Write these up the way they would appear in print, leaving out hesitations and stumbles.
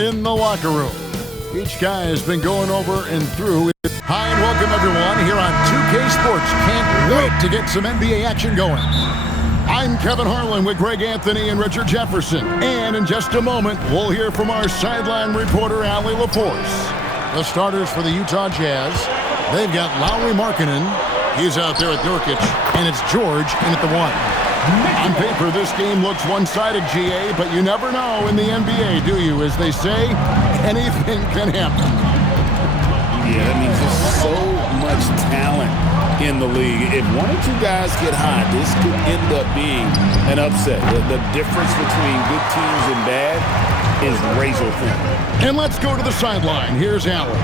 in the locker room. Each guy has been going over and through. Hi and welcome everyone here on 2K Sports. Can't wait to get some NBA action going. I'm Kevin Harlan with Greg Anthony and Richard Jefferson. And in just a moment, we'll hear from our sideline reporter, Allie LaForce. The starters for the Utah Jazz, they've got Lauri Markkanen. He's out there at Nurkic, and it's George in at the 1. On paper, this game looks one-sided, GA, but you never know in the NBA, do you? As they say, anything can happen. Yeah, that means there's so much talent in the league. If one or two guys get hot, this could end up being an upset. The difference between good teams and bad is razor thin. And let's go to the sideline. Here's Allen.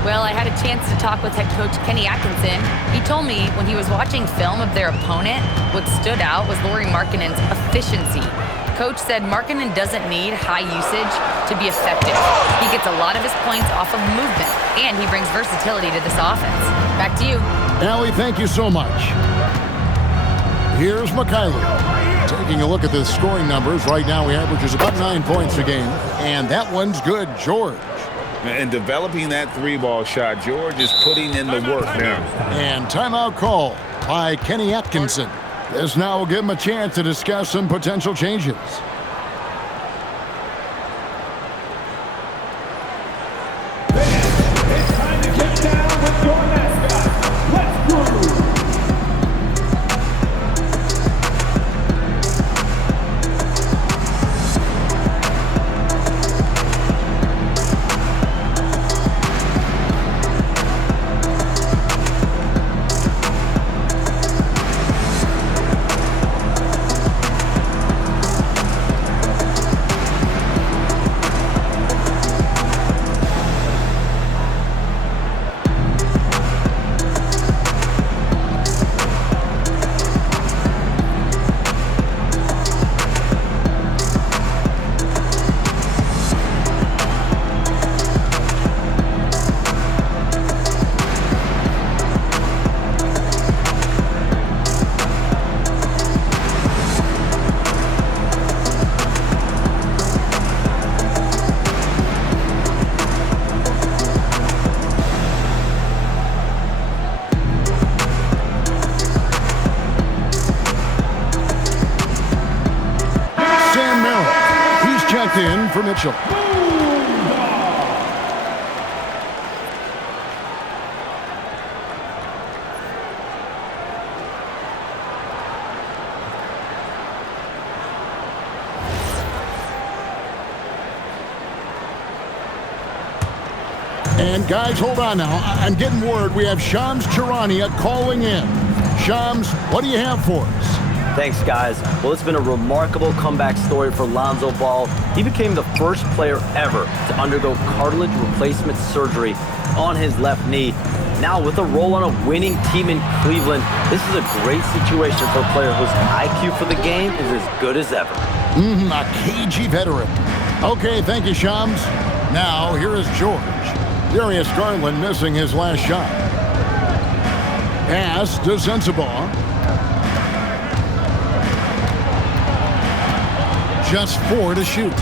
Well, I had a chance to talk with head coach Kenny Atkinson. He told me when he was watching film of their opponent, what stood out was Lauri Markkanen's efficiency. Coach said Markkanen doesn't need high usage to be effective. He gets a lot of his points off of movement, and he brings versatility to this offense. Back to you. Allie, thank you so much. Here's Mikhailuk. Taking a look at the scoring numbers, right now he averages about 9 points a game, and that one's good. George. And developing that three-ball shot, George is putting in the work now. And timeout call by Kenny Atkinson. This now will give him a chance to discuss some potential changes. It's time to get down with your mascot. Let's go! In for Mitchell. And guys, hold on now. I'm getting word we have Shams Charania calling in. Shams, what do you have for us? Thanks, guys. Well, it's been a remarkable comeback story for Lonzo Ball. He became the first player ever to undergo cartilage replacement surgery on his left knee. Now, with a role on a winning team in Cleveland, this is a great situation for a player whose IQ for the game is as good as ever. A cagey veteran. Okay, thank you, Shams. Now, here is George. Darius Garland missing his last shot. Pass to Sensabaugh. Just 4 to shoot.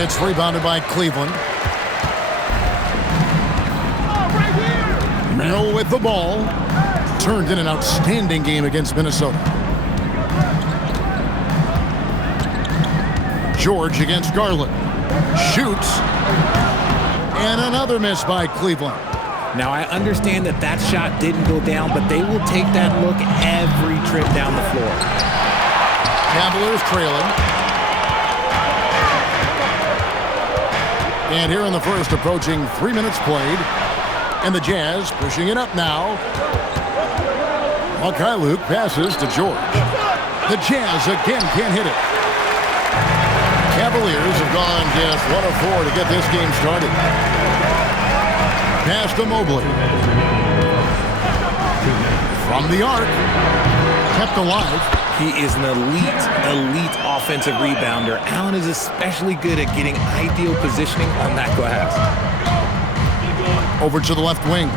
It's rebounded by Cleveland. Merrill with the ball. Turned in an outstanding game against Minnesota. George against Garland. Shoots. And another miss by Cleveland. Now, I understand that shot didn't go down, but they will take that look every trip down the floor. Cavilers trailing. And here in the first, approaching 3 minutes played. And the Jazz pushing it up now. Mikhailuk passes to George. The Jazz again can't hit it. Cavaliers have gone just 1 of 4 to get this game started. Pass to Mobley. From the arc. Kept alive. He is an elite offensive rebounder. Allen is especially good at getting ideal positioning on that glass. Over to the left wing.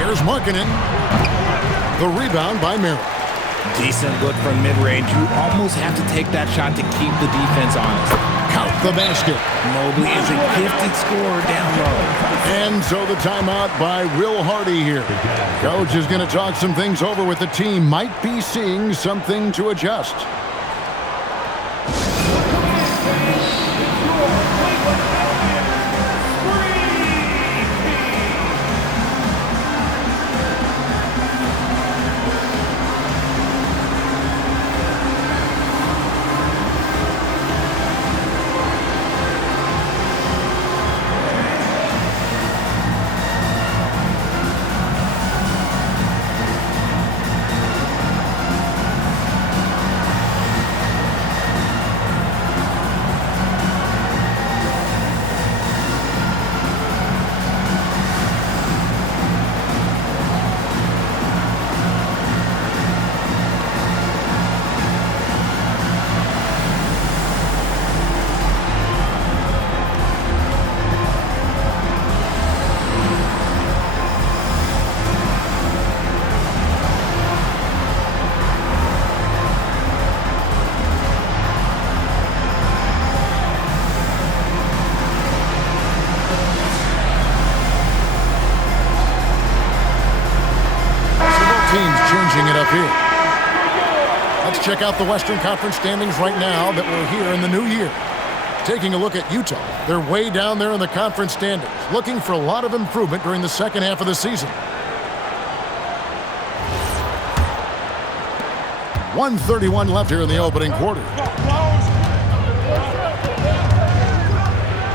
Here's Markkanen. The rebound by Merrill. Decent look from mid-range. You almost have to take that shot to keep the defense honest. Count the basket. Mobley is a gifted scorer down low. And so the timeout by Will Hardy here. Coach is going to talk some things over with the team. Might be seeing something to adjust. Changing it up here. Let's check out the Western Conference standings right now that we're here in the new year. Taking a look at Utah. They're way down there in the conference standings, looking for a lot of improvement during the second half of the season. 1:31 left here in the opening quarter.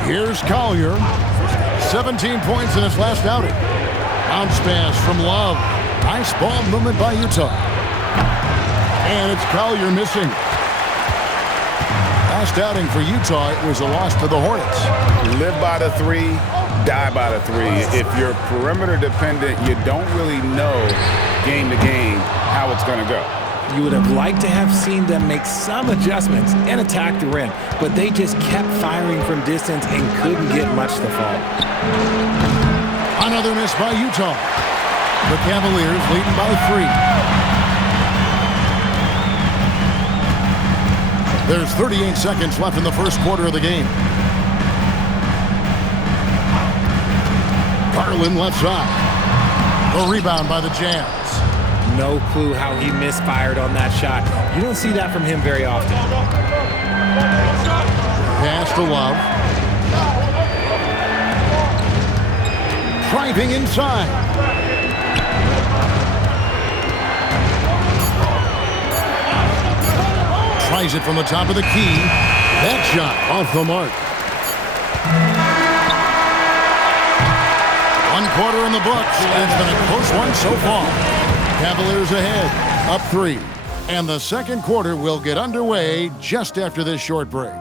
Here's Collier. 17 points in his last outing. Bounce pass from Love. Nice ball movement by Utah. And it's Collier missing. Last outing for Utah, it was a loss to the Hornets. Live by the three, die by the three. If you're perimeter dependent, you don't really know game to game how it's going to go. You would have liked to have seen them make some adjustments and attack the rim, but they just kept firing from distance and couldn't get much to fall. Another miss by Utah. The Cavaliers leading by 3. There's 38 seconds left in the first quarter of the game. Garland left side. The rebound by the Jazz. No clue how he misfired on that shot. You don't see that from him very often. Pass to Love. Driving inside. Tries it from the top of the key. That shot off the mark. 1 quarter in the books. It's been a close one so far. Cavaliers ahead, up 3. And the second quarter will get underway just after this short break.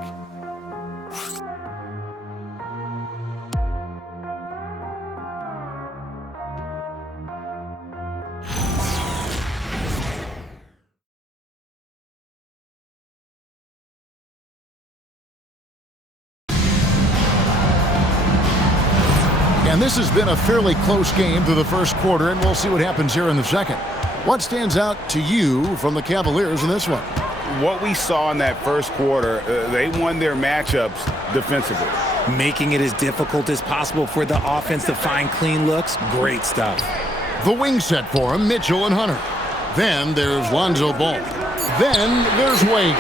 And this has been a fairly close game through the first quarter, and we'll see what happens here in the second. What stands out to you from the Cavaliers in this one? What we saw in that first quarter, they won their matchups defensively. Making it as difficult as possible for the offense to find clean looks. Great stuff. The wing set for him, Mitchell and Hunter. Then there's Lonzo Ball. Then there's Wade.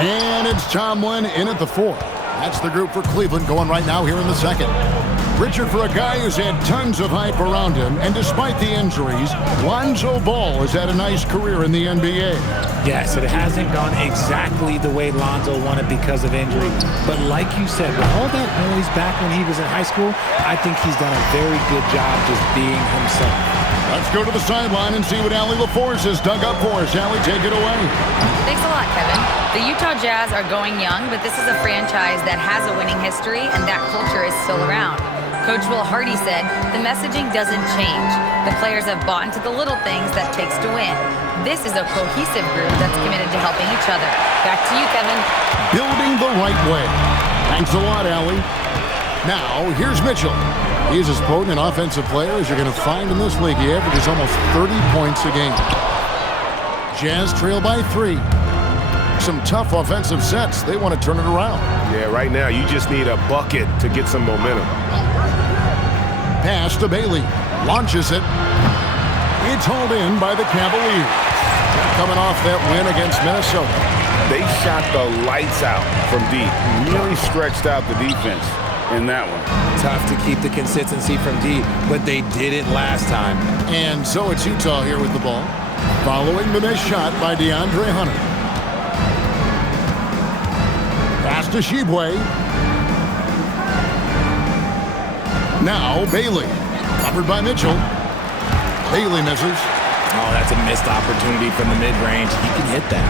And it's Tomlin in at the 4. That's the group for Cleveland going right now here in the second. Richard, for a guy who's had tons of hype around him, and despite the injuries, Lonzo Ball has had a nice career in the NBA. Yes, it hasn't gone exactly the way Lonzo wanted because of injury. But like you said, with all that noise back when he was in high school, I think he's done a very good job just being himself. Let's go to the sideline and see what Allie LaForce has dug up for us. Allie, take it away. Thanks a lot, Kevin. The Utah Jazz are going young, but this is a franchise that has a winning history, and that culture is still around. Coach Will Hardy said, the messaging doesn't change. The players have bought into the little things that takes to win. This is a cohesive group that's committed to helping each other. Back to you, Kevin. Building the right way. Thanks a lot, Allie. Now, here's Mitchell. He's as potent an offensive player as you're going to find in this league. He averages almost 30 points a game. Jazz trail by 3. Some tough offensive sets. They want to turn it around. Yeah, right now you just need a bucket to get some momentum. Pass to Bailey. Launches it. It's hauled in by the Cavaliers. They're coming off that win against Minnesota. They shot the lights out from deep. Really stretched out the defense in that one. Tough to keep the consistency from deep, but they did it last time. And so it's Utah here with the ball. Following the missed shot by DeAndre Hunter. Pass to Shibwe. Now Bailey. Covered by Mitchell. Bailey misses. Oh, that's a missed opportunity from the mid-range. He can hit that.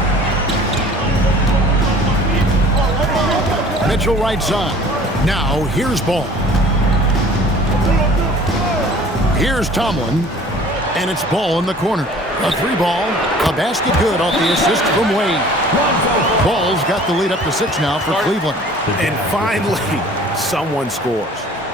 Mitchell right side. Now here's Ball. Here's Tomlin. And it's Ball in the corner. A 3-ball. A basket good off the assist from Wade. Ball's got the lead up to 6 now for Cleveland. And finally, someone scores.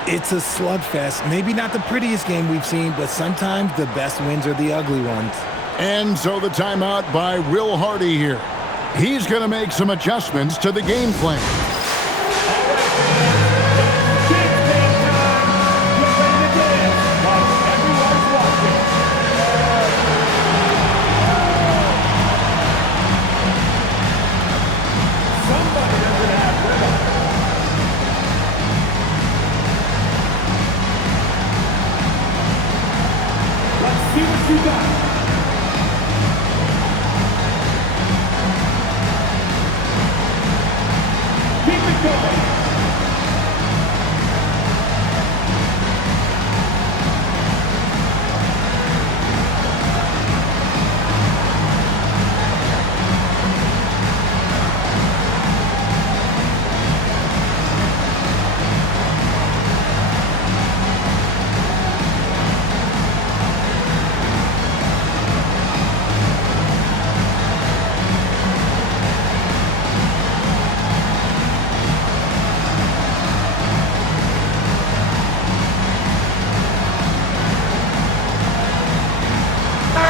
It's a slugfest. Maybe not the prettiest game we've seen, but sometimes the best wins are the ugly ones. And so the timeout by Will Hardy here. He's going to make some adjustments to the game plan. See what you got. Keep it going.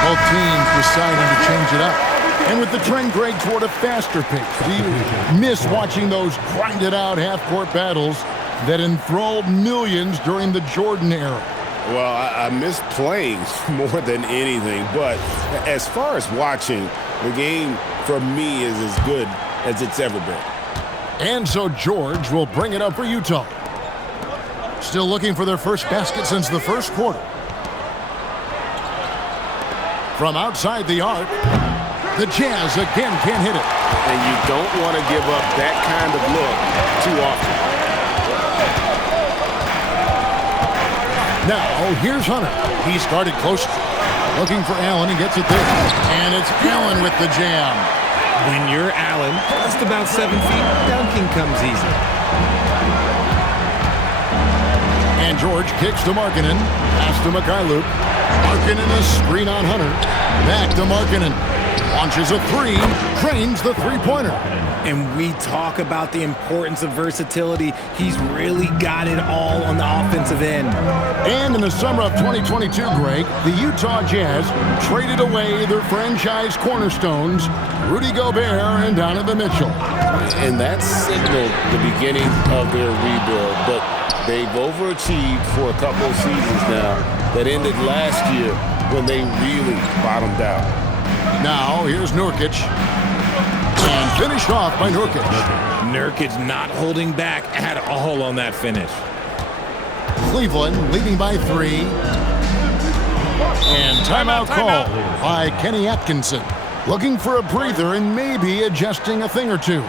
Both teams deciding to change it up. And with the trend, Greg, toward a faster pace. Do you miss watching those grinded-out half-court battles that enthralled millions during the Jordan era? Well, I miss playing more than anything, but as far as watching, the game for me is as good as it's ever been. And so George will bring it up for Utah. Still looking for their first basket since the first quarter. From outside the arc, the Jazz again can't hit it. And you don't want to give up that kind of look too often. Now, here's Hunter. He started close. Looking for Allen and gets it there. And it's Allen with the jam. When you're Allen, just about 7 feet, dunking comes easy. And George kicks to Markkanen. Pass to Mikhailuk. Markkanen a screen on Hunter. Back to Markkanen. Launches a 3. Drains the three-pointer. And we talk about the importance of versatility. He's really got it all on the offensive end. And in the summer of 2022, Greg, the Utah Jazz traded away their franchise cornerstones, Rudy Gobert and Donovan Mitchell. And that signaled the beginning of their rebuild, but they've overachieved for a couple of seasons now that ended last year when they really bottomed out. Now, here's Nurkic. And finished off by Nurkic. Nurkic not holding back at all on that finish. Cleveland leading by 3. And timeout call by Kenny Atkinson. Looking for a breather and maybe adjusting a thing or two.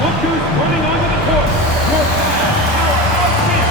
Look who's running onto the court. Your power offense.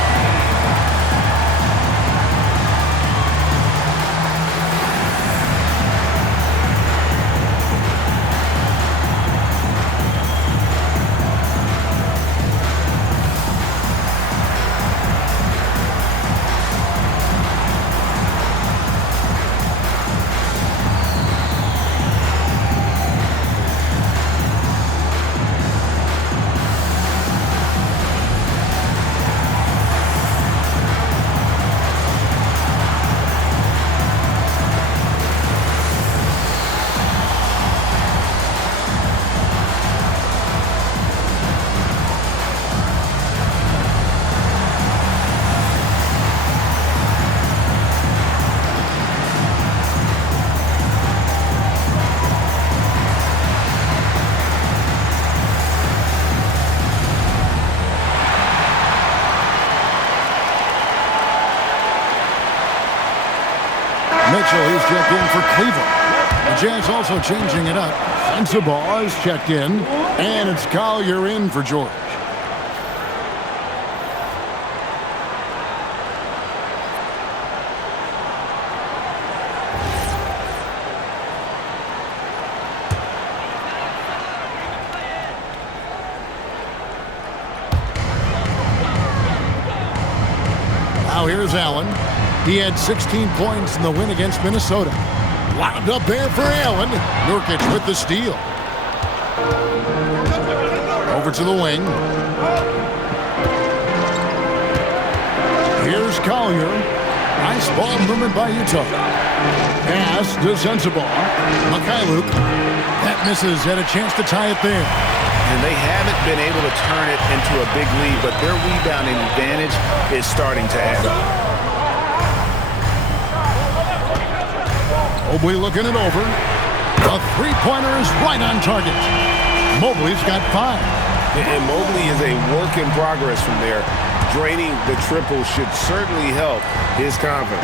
Mitchell, he's checked in for Cleveland. The Jazz also changing it up. Sensabaugh is checked in, and it's Collier in for George. Now here's Allen. He had 16 points in the win against Minnesota. Wound up there for Allen. Nurkic with the steal. Over to the wing. Here's Collier. Nice ball movement by Utah. Pass to Sensabaugh. Mikhailuk. That misses. Had a chance to tie it there. And they haven't been able to turn it into a big lead, but their rebounding advantage is starting to add up. Mobley looking it over. The three-pointer is right on target. Mobley's got 5. And Mobley is a work in progress from there. Draining the triple should certainly help his confidence.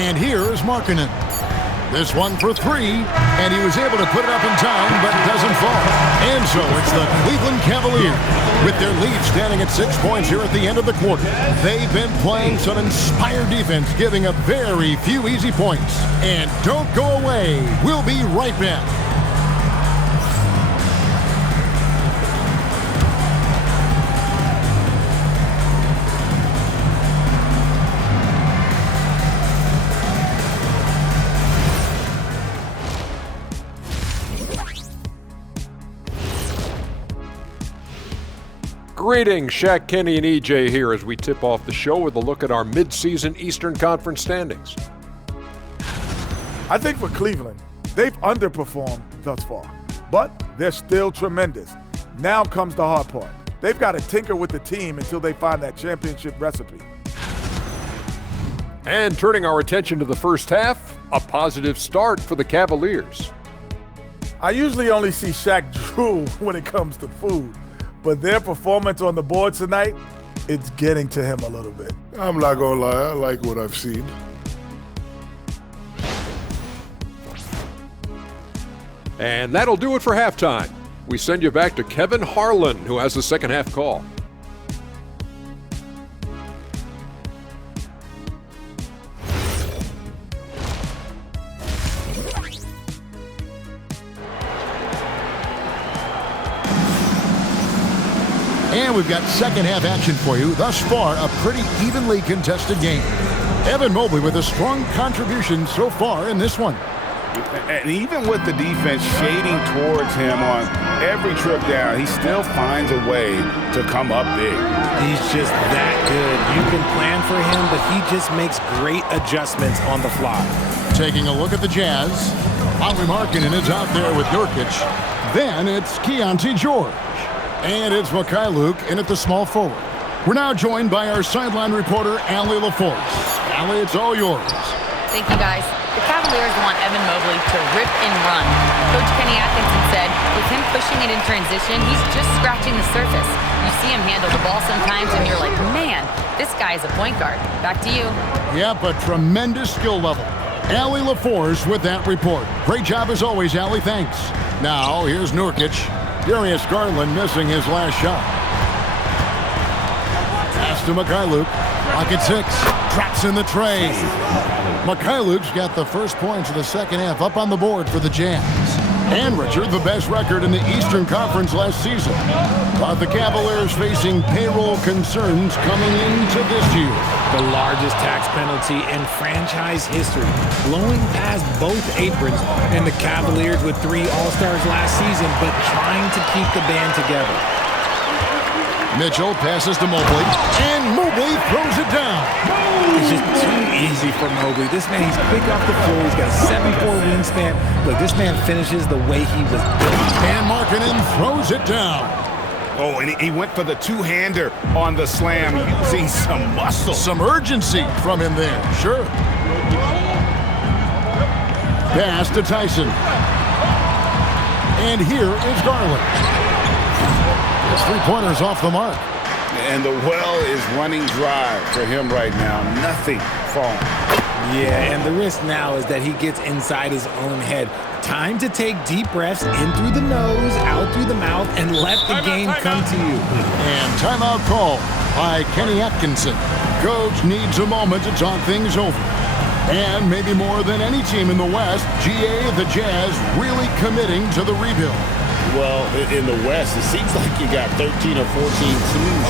And here is Markkanen. This one for 3, and he was able to put it up in time, but it doesn't fall. And so it's the Cleveland Cavaliers with their lead standing at 6 points here at the end of the quarter. They've been playing some inspired defense, giving up very few easy points. And don't go away. We'll be right back. Greetings, Shaq, Kenny, and EJ here as we tip off the show with a look at our midseason Eastern Conference standings. I think for Cleveland, they've underperformed thus far, but they're still tremendous. Now comes the hard part. They've got to tinker with the team until they find that championship recipe. And turning our attention to the first half, a positive start for the Cavaliers. I usually only see Shaq drool when it comes to food, but their performance on the board tonight, it's getting to him a little bit. I'm not gonna lie, I like what I've seen. And that'll do it for halftime. We send you back to Kevin Harlan, who has the second half call. And we've got second half action for you. Thus far, a pretty evenly contested game. Evan Mobley with a strong contribution so far in this one. And even with the defense shading towards him on every trip down, he still finds a way to come up big. He's just that good. You can plan for him, but he just makes great adjustments on the fly. Taking a look at the Jazz. Lauri Markkanen is out there with Nurkic. Then it's Keontae George. And it's Mikhailuk in at the small forward. We're now joined by our sideline reporter, Allie LaForce. Allie, it's all yours. Thank you, guys. The Cavaliers want Evan Mobley to rip and run. Coach Kenny Atkinson said with him pushing it in transition, he's just scratching the surface. You see him handle the ball sometimes, and you're like, man, this guy is a point guard. Back to you. Yep, a tremendous skill level. Allie LaForce with that report. Great job as always, Allie. Thanks. Now, here's Nurkic. Darius Garland missing his last shot. Pass to Mikhailuk. Pocket 6. Drops in the tray. Mikhailuk's got the first points of the second half up on the board for the Jazz. And Richard, the best record in the Eastern Conference last season. But the Cavaliers facing payroll concerns coming into this year. The largest tax penalty in franchise history, blowing past both aprons, and the Cavaliers with 3 All-Stars last season, but trying to keep the band together. Mitchell passes to Mobley, and Mobley throws it down. It's just too easy for Mobley. This man, he's quick off the floor. He's got a 7'4" wingspan. Look, this man finishes the way he was built. And Markkanen throws it down. Oh, and he went for the two-hander on the slam, using some muscle. Some urgency from him there, sure. Pass to Tyson. And here is Garland. His three-pointer's off the mark. And the well is running dry for him right now. Nothing falling. Yeah, and the risk now is that he gets inside his own head. Time to take deep breaths in through the nose, out through the mouth, and let the game come to you. And timeout call by Kenny Atkinson. Coach needs a moment to talk things over. And maybe more than any team in the West, GA, the Jazz, really committing to the rebuild. Well, in the West, it seems like you got 13 or 14 teams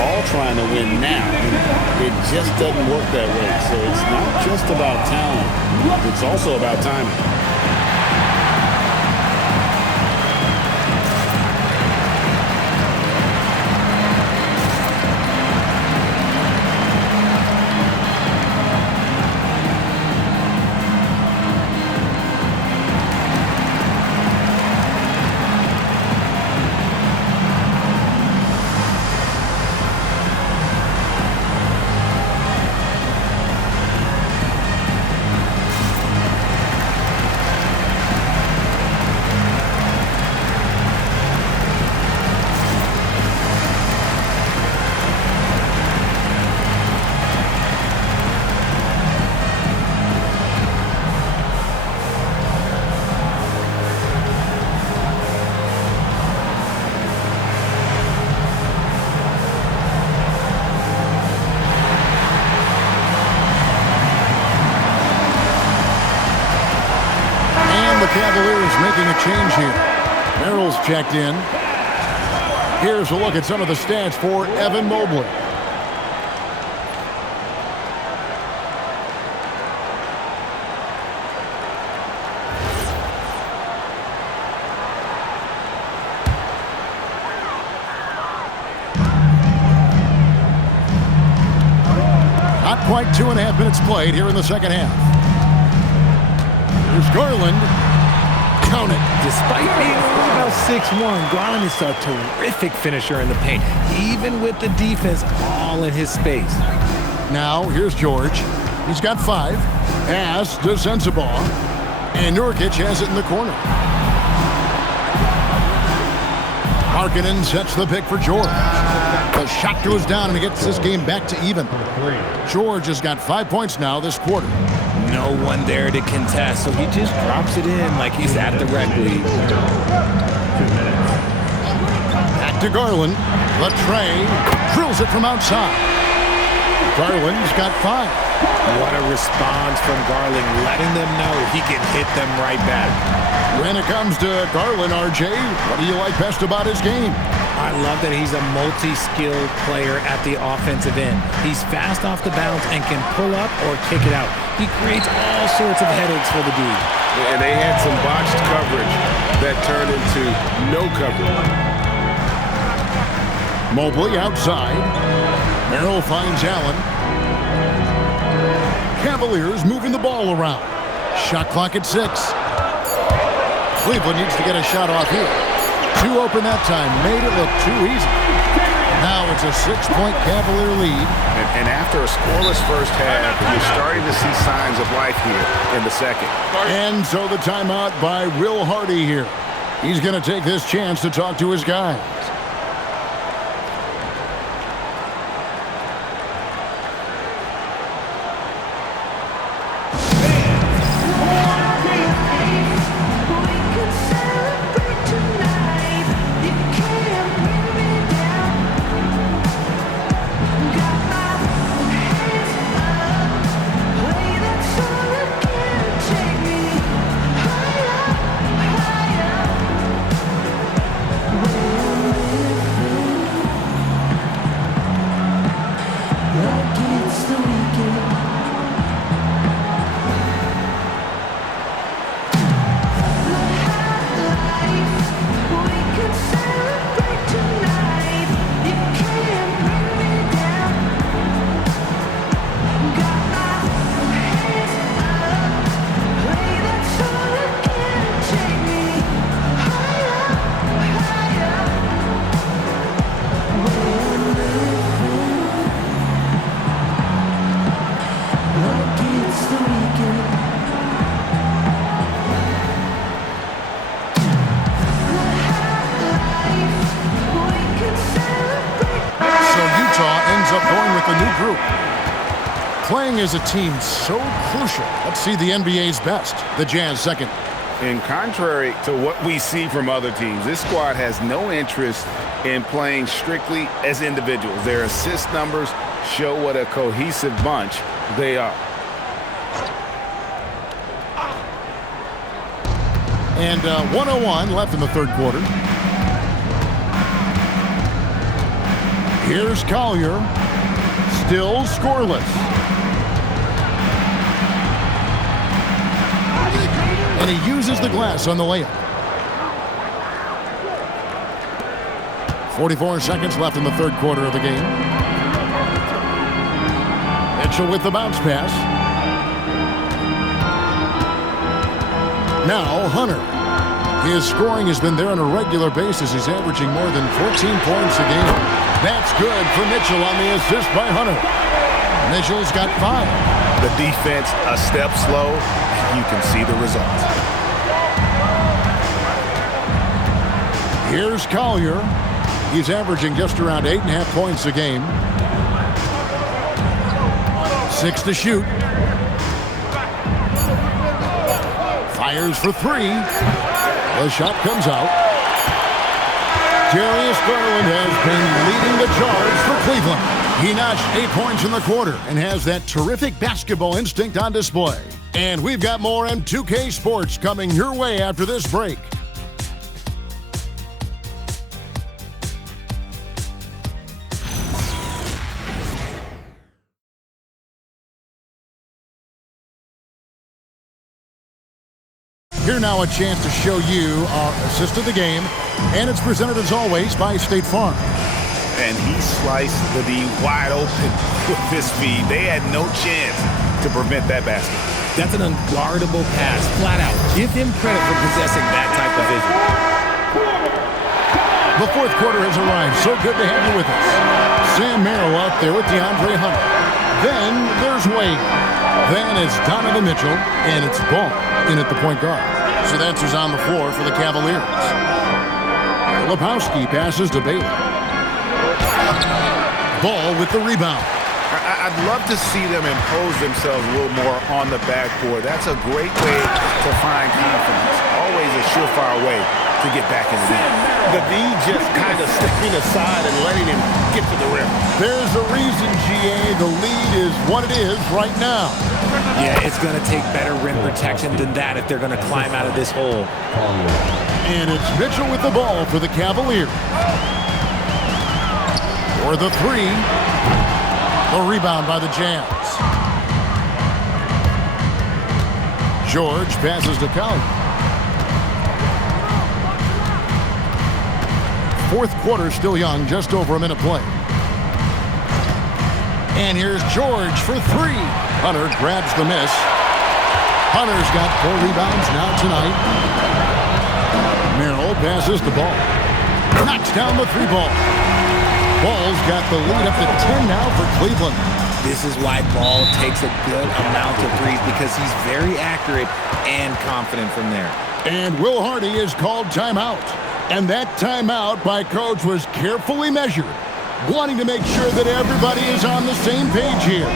all trying to win now. And it just doesn't work that way. So it's not just about talent. It's also about timing. Cavilers making a change here. Merrill's checked in. Here's a look at some of the stats for Evan Mobley. Not quite 2.5 minutes played here in the second half. Here's Garland. Count it. Despite being only about 6'1", Garland is a terrific finisher in the paint, even with the defense all in his space. Now, here's George. He's got 5. Pass to Sensabaugh. And Nurkic has it in the corner. Markkanen sets the pick for George. The shot goes down and he gets this game back to even. George has got 5 points now this quarter. No one there to contest, so he just drops it in like he's at the rec league. Back to Garland. The tray drills it from outside. Garland's got 5. What a response from Garland, letting them know he can hit them right back. When it comes to Garland, RJ, what do you like best about his game? I love that he's a multi-skilled player at the offensive end. He's fast off the bounce and can pull up or kick it out. He creates all sorts of headaches for the D. And they had some botched coverage that turned into no coverage. Mobley outside. Merrill finds Allen. Cavaliers moving the ball around. Shot clock at 6. Cleveland needs to get a shot off here. 2 open that time. Made it look too easy. Now it's a 6-point Cavalier lead. And after a scoreless first half, you're starting to see signs of life here in the second. And so the timeout by Will Hardy here. He's going to take this chance to talk to his guys. group. Playing as a team so crucial. Let's see the NBA's best. The Jazz second. And contrary to what we see from other teams, this squad has no interest in playing strictly as individuals. Their assist numbers show what a cohesive bunch they are. And 1:01 left in the third quarter. Here's Collier. Still scoreless. And he uses the glass on the layup. 44 seconds left in the third quarter of the game. Mitchell with the bounce pass. Now Hunter. His scoring has been there on a regular basis. He's averaging more than 14 points a game. That's good for Mitchell on the assist by Hunter. Mitchell's got 5. The defense a step slow, and you can see the results. Here's Collier. He's averaging just around 8.5 points a game. 6 to shoot. Fires for 3. The shot comes out. Darius Garland has been leading the charge for Cleveland. He notched 8 points in the quarter and has that terrific basketball instinct on display. And we've got more M2K Sports coming your way after this break. Here now a chance to show you our assist of the game, and it's presented as always by State Farm. And he sliced the D wide open with his feed. They had no chance to prevent that basket. That's an unguardable pass, flat out. Give him credit for possessing that type of vision. The fourth quarter has arrived. So good to have you with us. Sam Merrill out there with DeAndre Hunter. Then there's Wade. Then it's Donovan Mitchell, and it's Ball in at the point guard. So that's who's on the floor for the Cavaliers. Lepowski passes to Bailey. Ball with the rebound. I'd love to see them impose themselves a little more on the backboard. That's a great way to find confidence. Always a surefire way to get back in the game. The D just kind of stepping aside and letting him get to the rim. There's a reason, GA. The lead is what it is right now. Yeah, it's going to take better rim protection than that if they're going to climb out of this hole. And it's Mitchell with the ball for the Cavaliers. For the 3. The rebound by the Jazz. George passes to Collier. Fourth quarter still young, just over a minute play. And here's George for 3. Hunter grabs the miss. Hunter's got 4 rebounds now tonight. Merrill passes the ball. Knocks down the 3 ball. Ball's got the lead up to 10 now for Cleveland. This is why Ball takes a good amount of threes, because he's very accurate and confident from there. And Will Hardy is called timeout. And that timeout by Coach was carefully measured, wanting to make sure that everybody is on the same page here.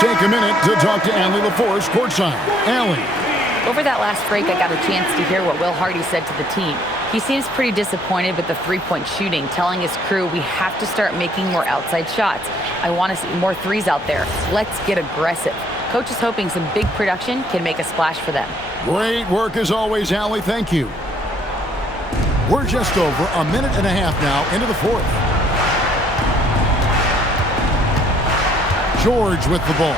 Take a minute to talk to Allie LaForce courtside. Allie. Over that last break, I got a chance to hear what Will Hardy said to the team. He seems pretty disappointed with the three-point shooting, telling his crew we have to start making more outside shots. I want to see more threes out there. Let's get aggressive. Coach is hoping some big production can make a splash for them. Great work as always, Allie. Thank you. We're just over a minute and a half now into the fourth. George with the ball.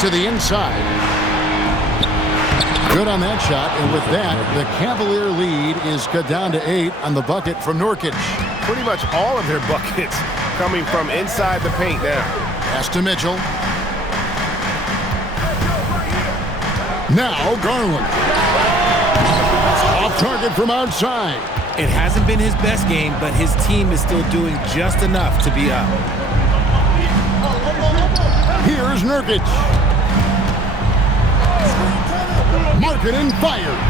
To the inside. Good on that shot, and with that, the Cavalier lead is cut down to 8 on the bucket from Nurkic. Pretty much all of their buckets coming from inside the paint now. Pass to Mitchell. Now Garland. Off target from outside. It hasn't been his best game, but his team is still doing just enough to be up. Here's Nurkic. Markkanen fires.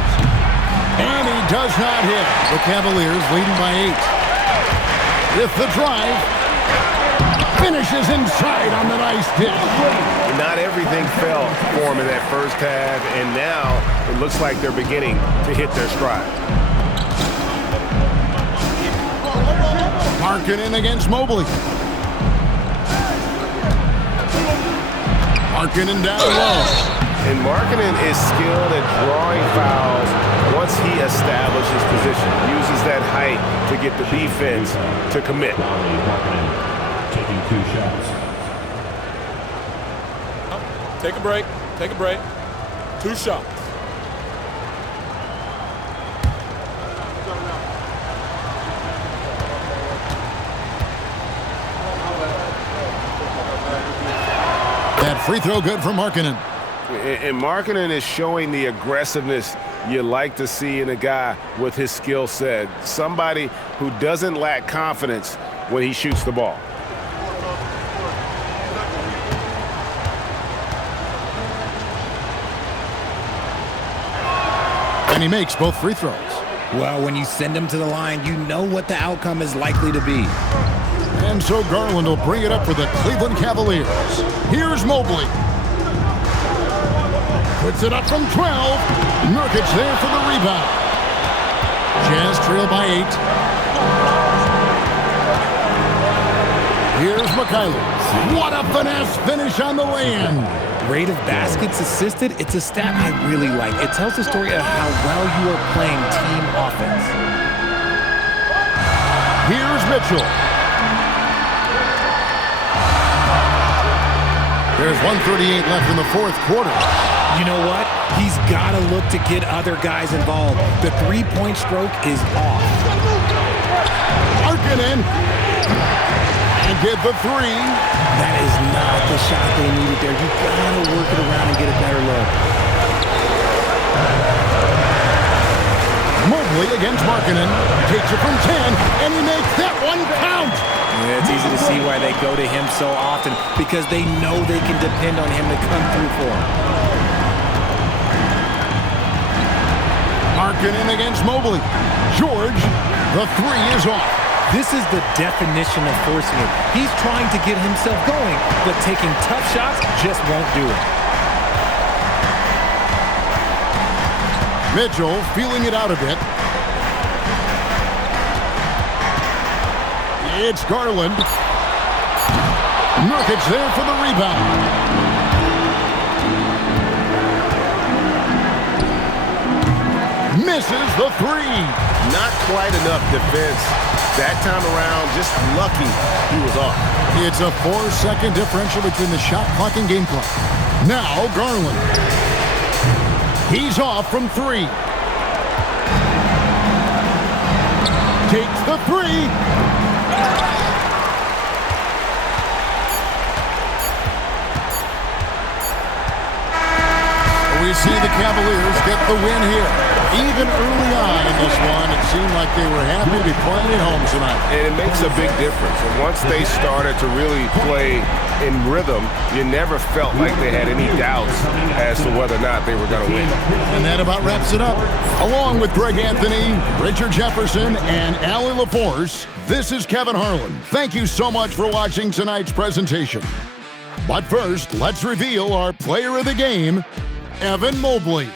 And he does not hit. The Cavaliers leading by 8. With the drive. Finishes inside on the nice dish. Not everything fell for him in that first half, and now it looks like they're beginning to hit their stride. Markkanen against Mobley. Markkanen down low. And Markkanen is skilled at drawing fouls once he establishes position. Uses that height to get the defense to commit. Taking 2 shots. Take a break. Take a break. 2 shots. That free throw good for Markkanen. And Markkanen is showing the aggressiveness you like to see in a guy with his skill set. Somebody who doesn't lack confidence when he shoots the ball. And he makes both free throws. Well, when you send him to the line, you know what the outcome is likely to be. And so Garland will bring it up for the Cleveland Cavaliers. Here's Mobley. Puts it up from 12. Nurkic there for the rebound. Jazz trail by 8. Here's McKayla. What a finesse finish on the lay-in. Rate of baskets assisted, it's a stat I really like. It tells the story of how well you are playing team offense. Here's Mitchell. There's 1:38 left in the fourth quarter. You know what? He's got to look to get other guys involved. The three-point stroke is off. Markkanen. And get the 3. That is not the shot they needed there. You got to work it around and get a better look. Mobley against Markkanen. Takes it from 10, and he makes that one count. Yeah, it's easy to see why they go to him so often, because they know they can depend on him to come through for them. Markkanen against Mobley. George, the 3 is off. This is the definition of forcing it. He's trying to get himself going, but taking tough shots just won't do it. Mitchell feeling it out a bit. It's Garland. Nurkic there for the rebound. Misses the 3. Not quite enough defense. That time around, just lucky he was off. It's a 4-second differential between the shot clock and game clock. Now Garland. He's off from 3. Takes the 3. We see the Cavaliers get the win here. Even early on in this one, it seemed like they were happy to be playing at home tonight. And it makes a big difference. And once they started to really play in rhythm, you never felt like they had any doubts as to whether or not they were going to win. And that about wraps it up. Along with Greg Anthony, Richard Jefferson, and Allie LaForce, this is Kevin Harlan. Thank you so much for watching tonight's presentation. But first, let's reveal our player of the game, Evan Mobley.